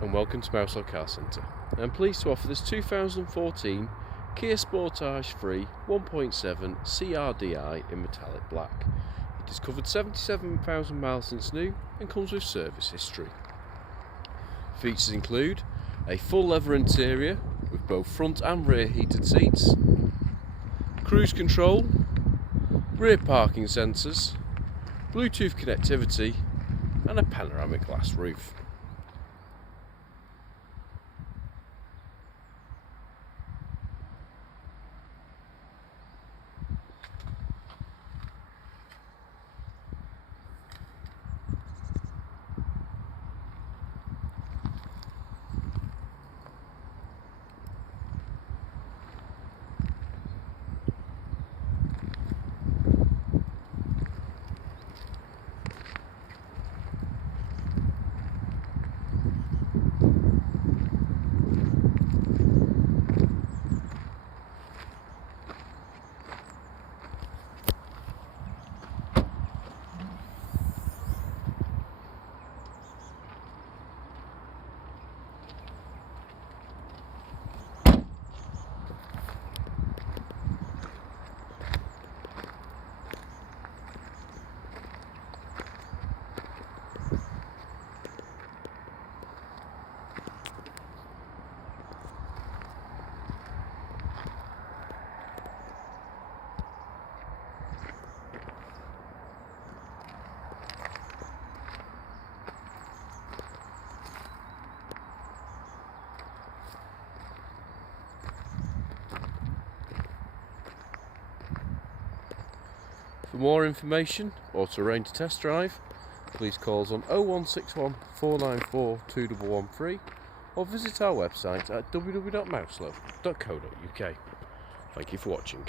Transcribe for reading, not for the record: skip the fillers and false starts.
and welcome to Mouselow Car Centre. I'm pleased to offer this 2014 Kia Sportage free 1.7 CRDi in metallic black. It has covered 77,000 miles since new and comes with service history. Features include a full leather interior with both front and rear heated seats, cruise control, rear parking sensors, Bluetooth connectivity and a panoramic glass roof. For more information or to arrange a test drive, please call us on 0161 494 2113 or visit our website at www.mouselow.co.uk. Thank you for watching.